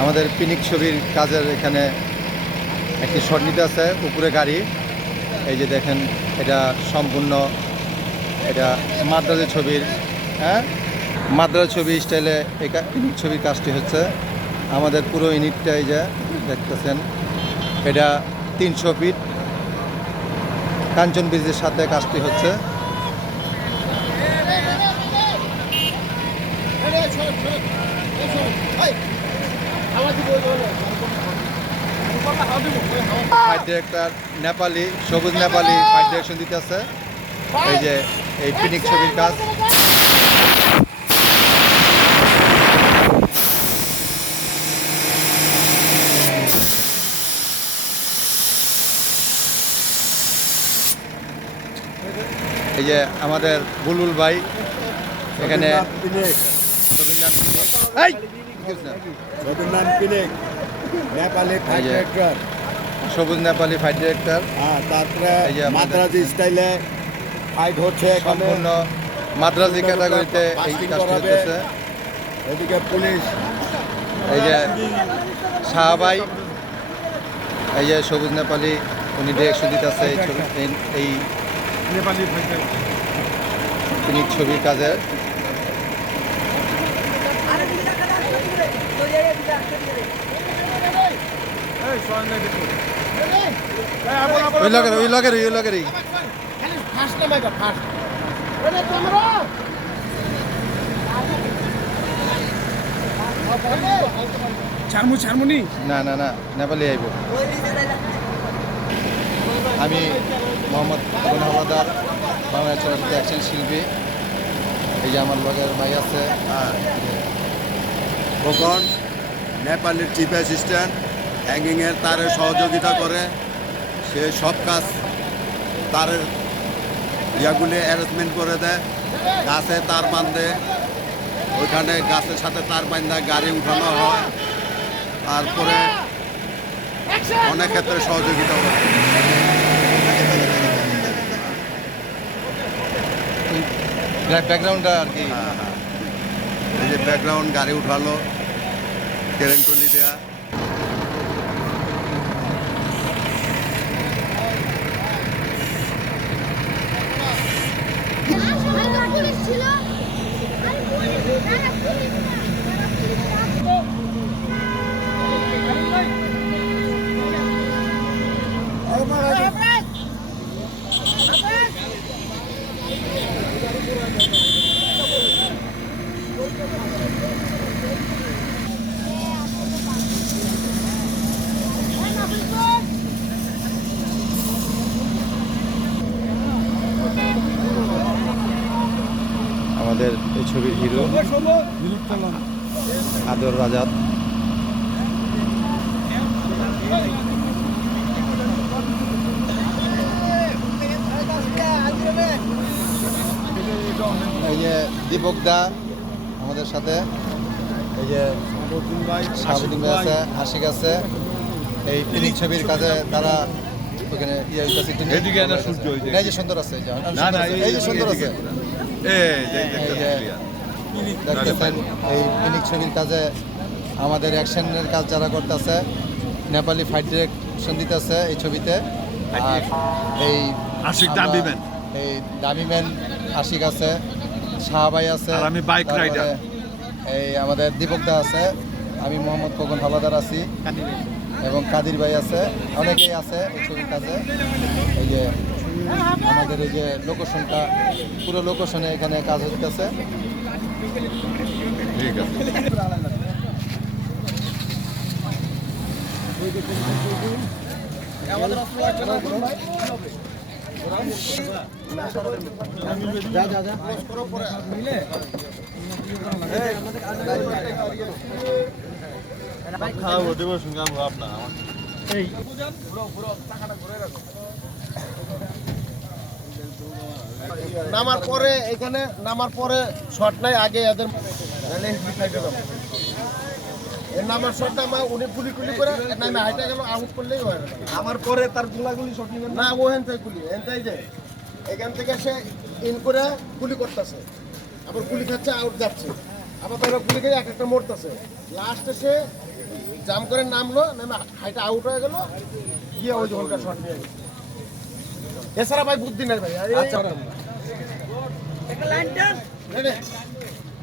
আমাদের পিনিক ছবির কাজের এখানে একটি শট নিতে আছে, উপরে গাড়ি। এই যে দেখেন, এটা সম্পূর্ণ এটা মাদ্রাজের ছবির, হ্যাঁ, মাদ্রাজ ছবি স্টাইলে এই পিনিক ছবির কাজটি হচ্ছে। আমাদের পুরো ইউনিটটা এই যে দেখতেছেন, এটা 300 ফিট কাঞ্চন ব্রিজের সাথে কাজটি হচ্ছে। ফাইট ডিরেক্টর নেপালি, সবুজ নেপালি ফাইট ডিরেকশন দিতে আছে। এই যে এই পিনিক ছবির কাজ। এই যে আমাদের বুলবুল ভাই এখানে সবুজ নেপালি ফাইট ডিরেক্টর। তারপরে মাদ্রাজি স্টাইলে ফাইট হচ্ছে, সম্পূর্ণ মাদ্রাজি ক্যাটাগরিতে এই কাজটি হচ্ছে। এদিকে পুলিশ, এই যে শাহবাই, এই যে সবুজ নেপালি, উনি ডিরেকশন দিতেছে এই ছবি, এই নেপালি পিনিক ছবির কাজের। ওই লগেরই ছাড়মুনি না নেপালি আইব। আমি মোহাম্মদ আবুল হাওলাদার, বাংলা চলচ্চিত্র অ্যাকশন শিল্পী। এই যে আমার লগের ভাই আছে খোকন, নেপালের চিফ অ্যাসিস্ট্যান্ট, হ্যাঙ্গিংয়ের তারের সহযোগিতা করে। সে সব কাজ তারের ইয়াগুলি অ্যারেঞ্জমেন্ট করে দেয়, গাছে তার বাঁধে, ওইখানে গাছের সাথে তার বাঁধা গাড়ি উঠানো হয়, তারপরে অনেক ক্ষেত্রে সহযোগিতা করে। ব্যাকগ্রাউন্ডটা আর কি। এই যে ব্যাকগ্রাউন্ড, গাড়ি উঠালো, কেরেন টলি দেয়া। আমাদের এই ছবির হিরো আদর রাজাত। এই যে দীপক দা আমাদের সাথে, এই যে শাহাবুদ্দিন ভাই আছে, আশিক আছে। এই পিনিক ছবির কাজে তারা ওখানে এই যে সুন্দর আছে, এই যে সুন্দর আছে, দেখতেছেন এই পিনিক ছবির কাজে আমাদের অ্যাকশনের কাজ যারা করতেছে, নেপালি ফাইট ডিরেকশন দিতেছে এই ছবিতে। আর এই এই দামিম্যান আশিক আছে, শাহবাই আছে, আমি বাইক রাইডার, এই আমাদের দীপকদা আছে, আমি মোহাম্মদ খোকন হাওলাদার আছি, এবং কাদির ভাই আছে, অনেকেই আছে এই ছবির কাজে। এই যে আমাদের এই যে লোকেশনটা, পুরো লোকেশনে এখানে কাজ হচ্ছে। ঠিক আছে। নামার পরে এখানে নামার পরে শট নাই, আগে এদের নামার শট নামা উনি গুলি করে নামে হাইটা গেল, আউট করলেই হয়। আমার পরে তার গুলাগুলি শট নিবেন না, ও হেন থেকে গুলি হেনটাই যে এখান থেকে সে ইন করে গুলি করতেছে, আবার গুলি খাচ্ছে, আউট যাচ্ছে, আবার তারা গুলি খেয়ে এক একটা মরতেছে। লাস্টে সে জাম করে নামলো, নেমে হাইটা আউট হয়ে গেল, গিয়ে ওই জনকার শট নিয়ে গেছে। এছাড়া ভাই বুদ্ধি নাই ভাই। আচ্ছা রেডি?